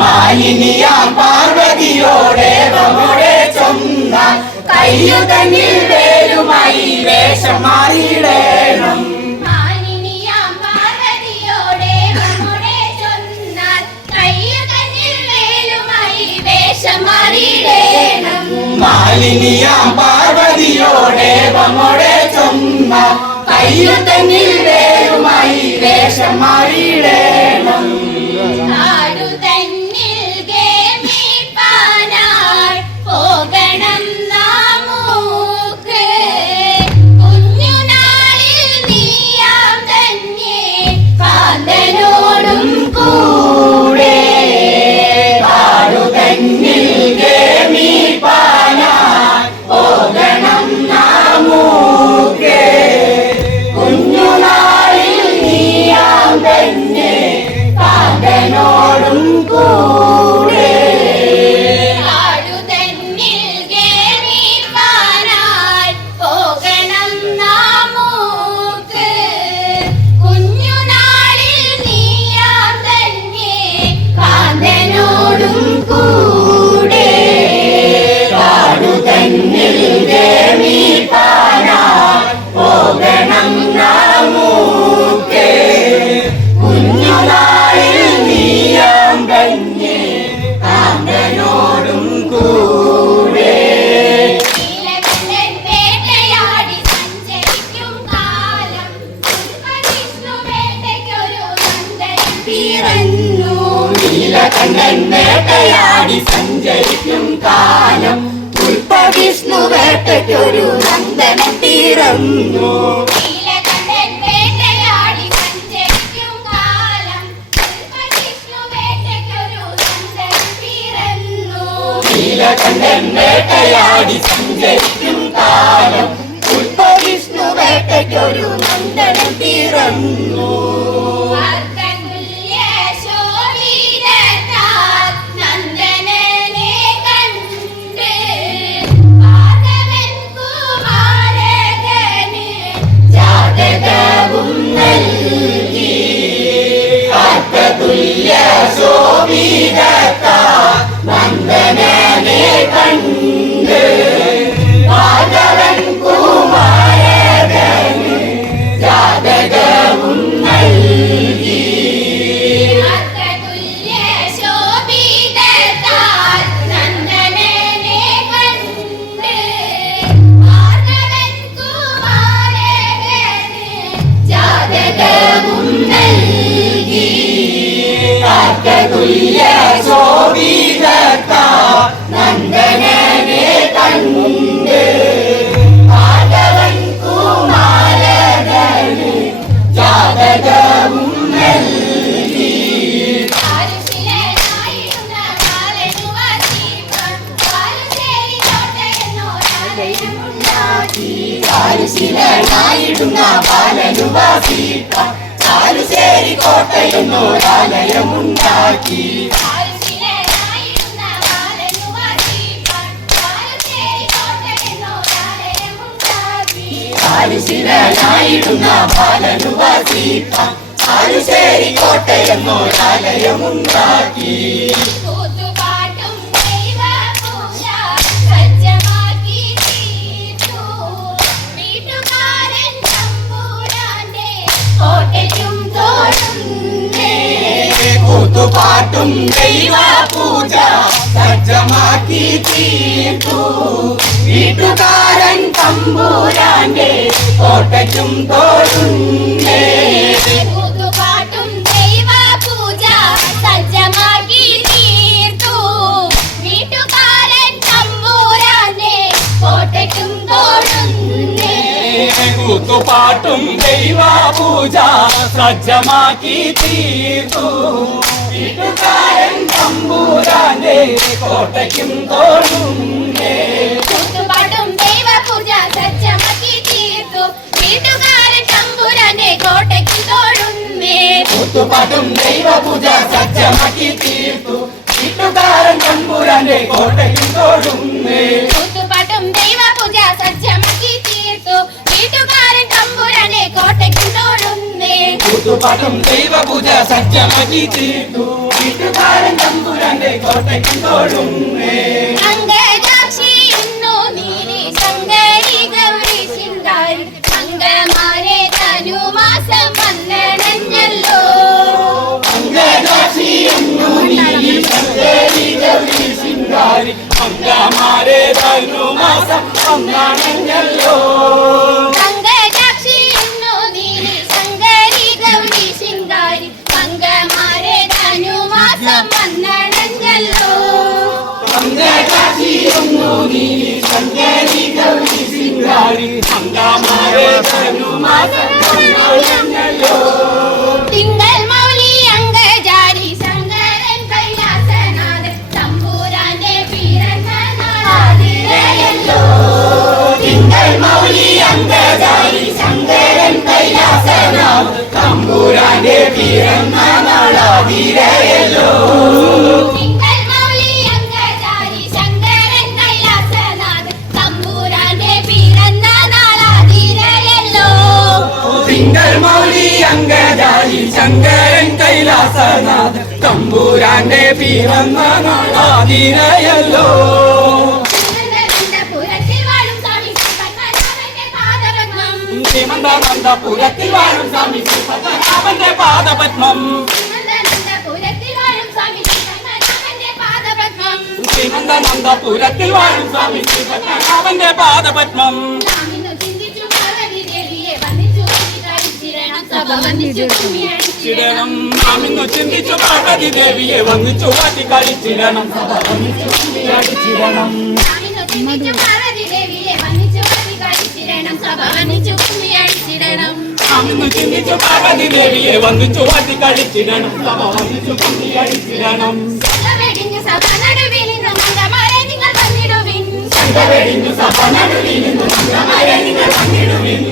മാലിനിയാം പാർവതിയോടെ നമ്മുടെ ചൊന്ന കയ്യുതന്നിൽ വേലുമായി വേഷം മാറിയിടേണം. മാലിനിയാം പാർവതിയോടെ നമ്മുടെ ചൊന്ന കയ്യുതന്നിൽ വേലുമായി വേഷം മാറിയിടേണം. മാലിനിയാം പാർവതിയോടെ നമ്മുടെ ചൊന്ന കയ്യുതന്നിൽ വേലുമായി വേഷം മാറിയിടേണം. നീലകണ്ഠൻ വേട്ടയാടി സഞ്ചരിക്കും കാലം പുഷ്പവിഷ്ണു വേട്ടയ്ക്കൊരു നന്ദനം പിറന്നു. നീലകണ്ഠൻ വേട്ടയാടി സഞ്ചരിക്കും കാലം പുഷ്പവിഷ്ണു വേട്ടയ്ക്കൊരു നന്ദനം പിറന്നു. നീലകണ്ഠൻ വേട്ടയാടി സഞ്ചരിക്കും കാലം പുഷ്പവിഷ്ണു വേട്ടയ്ക്കൊരു നന്ദനം പിറന്നു. തുല്യ ശോഭിതത്ത നന്ദനനെ കണ്ട് മാധവൻ കുമാരകന് ജാതകവും നൽകി. തുല്യ ശോഭിത തുല്യ ശോഭിതത്ത നന്ദനനെ കണ്ട് ആദവൻ കുമാരന് ജാതകവും നൽകി ചാരുശിലനായിടുന്ന ബാലനുവാസിക്കാൻ ചാരുശ്ശേരി കോട്ടയെന്നോരാലയമുണ്ടാക്കി ചാരുശിലനായിടുന്ന ബാലനുവാസിക്കാൻ ചാരുശ്ശേരി കോട്ടയെന്നോരാലയമുണ്ടാക്കി കൂത്തുപാട്ടും ദൈവ പൂജ സജ്ജമാക്കി തീർത്തു വീട്ടുകാരൻ തമ്പുരാന്റെ കോട്ടയ്ക്കും തോഴുന്നേ കൂത്തുപാട്ടും ദൈവ പൂജ സജ്ജമാക്കി തീർത്തു വീട്ടുകാരൻ തമ്പുരാന്റെ കോട്ടയ്ക്കും തോഴുന്നേ കൂത്തുപാട്ടും ദൈവ പൂജ സജ്ജമാക്കി തീർത്തു വീട്ടുകാരൻ തമ്പുരാന്റെ കോട്ടയ്ക്കും തോഴുന്നേ കൂത്തുപാട്ടും ദൈവ പൂജ സജ്ജമാക്കി തീർത്തു വീട്ടുകാരൻ തമ്പുരാന്റെ കോട്ടയ്ക്കും തോഴുന്നേ കൂത്തുപാട്ടും ദൈവ പൂജ സജ്ജമാക്കി തീർത്തു വീട്ടുകാരൻ തമ്പുരാന്റെ കോട്ടയ്ക്കും തോഴുന്നേ കൂത്തുപാട്ടും ദൈവ പൂജ സജ്ജമാക്കി തീർത്തു വീട്ടുകാരൻ തമ്പുരാന്റെ കോട്ടയ്ക്കും തോഴുന്നേ കൂത്തുപാട്ടും ദൈവ പൂജ സജ്ജമാക്കി തീർത്തു വീട്ടുകാരൻ തമ്പുരാന്റെ കോട്ടയ്ക്കും തോഴുന്നേ അംഗജാക്ഷി ഇന്നു നീലി ശങ്കരി ഗൗരി ശിങ്കാരി അംഗമാരെ തനുമാസം വന്നണഞ്ഞല്ലോ അംഗജാക്ഷി എന്നു നീലി ശങ്കരി ഗൗരി ശിങ്കാരി അംഗമാരെ തനുമാസം വന്നണഞ്ഞല്ലോ അംഗജാക്ഷി ഇന്നു നീലി ശങ്കരി ഗൗരി ശിങ്കാരി അംഗമാരെ തനുമാസം വന്നണഞ്ഞല്ലോ അംഗജാക്ഷി എന്നു നീലി ശങ്കരി ഗൗരി ശിങ്കാരി അംഗമാരെ തനുമാസം വന്നണഞ്ഞല്ലോ തിങ്കൾ മൗലി അംഗജാരി ശങ്കരൻ കൈലാസനാഥൻ തമ്പുരാന്റെ പിറന്ന നാളാതിരയല്ലോ തിങ്കൾ മൗലി അംഗജാരി ശങ്കരൻ കൈലാസനാഥ് തമ്പുരാന്റെ പിറന്ന നാളാതിരയല്ലോ തിങ്കൾ മൗലി അംഗജാരി ശങ്കരൻ കൈലാസനാഥൻ തമ്പുരാന്റെ പിറന്ന നാളാതിരയല്ലോ തിങ്കൾ മൗലി അംഗജാരി ശങ്കരൻ കൈലാസനാഥ് തമ്പുരാന്റെ പിറന്ന നാളാതിരയല്ലോ പുരത്തിൽ വാഴും സ്വാമി പത്മനാഭന്റെ പാദപത്മം ശ്രീമന്താനന്ദപുരത്തിൽ വാഴും സ്വാമി പത്മനാഭന്റെ പാദപത്മം പുരത്തിൽ വാഴും സ്വാമി പത്മനാഭന്റെ പാദപത്മം ശ്രീമന്താനന്ദപുരത്തിൽ വാഴും സ്വാമി പത്മനാഭന്റെ പാദപത്മം നാമിന്നു ചിന്തിച്ചു പാർവതി ദേവിയെ വന്ദിച്ചു കഴിച്ചിരണം സഭ വന്ദിച്ചു ചിരണം നാമിന്നു ചിന്തിച്ചു പാർവതി ദേവിയെ വന്നിച്ചു വാട്ടി കഴിച്ചിരണം സഭ വന്നിച്ചു അടിച്ചിരണം നാമിന്നു ചിന്തിച്ചു പാർവതി ദേവിയെ വന്ദിച്ചു കഴിച്ചിരണം സഭ വന്ദിച്ചു അടിച്ചിരണം നാമിന്നു ചിന്തിച്ചു പാർവതി ദേവിയെ വന്നിച്ചു വാട്ടി കഴിച്ചിരണം സഭ വന്നിച്ചു അടിച്ചിരണം വെടിഞ്ഞു സഭ നടുവിൽ നിന്ന് മന്ദമാരെ നിങ്ങൾ വന്നിടുവിൻ വെടിഞ്ഞു സഭ നടുവിൽ നിന്നു മന്ദമാരെ നിങ്ങൾ വന്നിടുവിൻ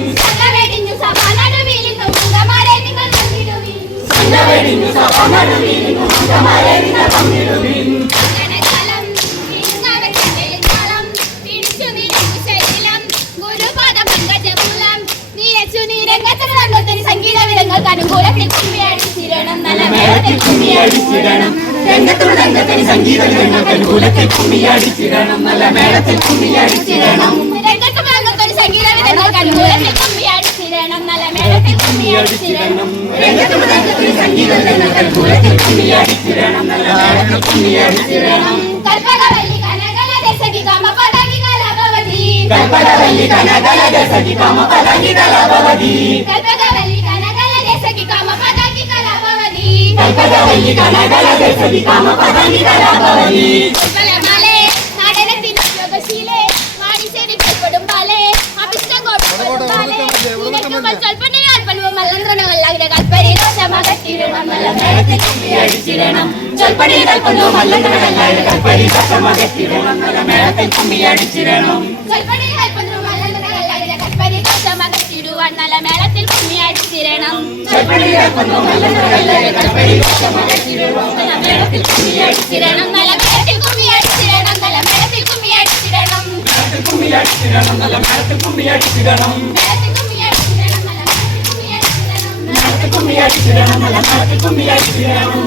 വെടിഞ്ഞു സഭ നടുവിൽ നിന്ന് മന്ദമാരെ നിങ്ങൾ വന്നിടുവിൻ വെടിഞ്ഞു സഭ നടുവിൽ നിന്നു മന്ദമാരെ നിങ്ങൾ വന്നിടുവിൻ ജനജാലം ജാലം പിടിച്ചു നിരങ്ങു ശൈലം ഗുരുപാദ പങ്കജമൂലം നിരച്ചു നിരങ്ങത്തിന് സംഘത്തിന് സംഗീത വിധങ്ങൾക്ക് അനുകൂലത്തിൽ കുമ്മിയടിച്ചിരണം നല്ല മേളത്തിൽ കുമ്മിയടിച്ചിരണം രംഗത്തിന് സംഗീത വിധങ്ങൾക്ക് അനുകൂലത്തിൽ കുമ്മിയടിച്ചിരണം നല്ല മേളത്തിൽ കുമ്മിയടിച്ചിരണം രംഗത്ത് മൃഗത്തൊരു സംഗീത വിധങ്ങൾക്ക് അനുകൂലത്തിൽ കുമ്മിയടിച്ചിരണം നല്ല മേളത്തിൽ കുമ്മിയടിച്ചിരണം രംഗത്തിന് സംഗീത വിധങ്ങൾക്ക് അനുകൂലത്തിൽ കുമ്മിയടിച്ചിരണം നല്ല മേളത്തിൽ കുമ്മിയടിച്ചിരണം കൽപ്പകവല്ലി കനകല ദശകി കമപദകി കലാഭവതി കൽപ്പകവല്ലി കനകല ദശകി കമപദകി കലാഭവതി കൽപ്പകവല്ലി കനകല ദശകി കമപദകി കലാഭവതി കഥവല്ലി കലകലകസതി കാമപദനി കലാഭവനി ഉൽപ്പലമാലേ, നാടകത്തിനുദ്യോഗശീലേ, മാണിശ്ശേരിക്കൽപ്പെടുമ്പാലേ, അഭിഷ്ടകോട്ടപ്പെടുമ്പാലേ, നിനക്കുമ്പോൾ ചൊൽപ്പനയാൽ പലുവ മല്ലന്ത്രണമല്ലാതെ കൽപ്പരിദോഷമകറ്റിടണം. നല്ല മേളത്തിൽ കുമ്മിയടിച്ചിടണം. ചൊൽപ്പനയാൽ പലുവ മല്ലന്ത്രണമല്ലാതെ കൽപ്പരിദോഷമകറ്റിടണം. നല്ല മേളത്തിൽ കുമ്മിയടിച്ചിടണം. ചൊൽപ്പനയാൽ പലുവ മല്ലന്ത്രണമല്ലാതെ കൽപ്പരിദോഷമകറ്റിടുവാൻ നല്ല മേളത്തിൽ കുമ്മിയടിച്ചിടണം. ചൊൽപ്പനയാൽ പലുവ മല്ലന്ത്രണമല്ലാതെ കൽപ്പരിദോഷമകറ്റിടുവാൻ നല്ല മേളത്തിൽ കുമ്മിയടിച്ചിടണം. നല്ല മേളത്തിൽ കുമ്മിയടിച്ചിടണം. നല്ല മേളത്തിൽ കുമ്മിയടിച്ചിടണം. കുമ്മിയടിച്ചിടണം. നല്ല മേളത്തിൽ കുമ്മിയടിച്ചിടണം. മേളത്തിൽ കുമ്മിയടിച്ചിടണം. നല്ല മേളത്തിൽ കുമ്മിയടിച്ചിടണം. കുമ്മിയടിച്ചിടണം. നല്ല മേളത്തിൽ കുമ്മിയടിച്ചിടണം.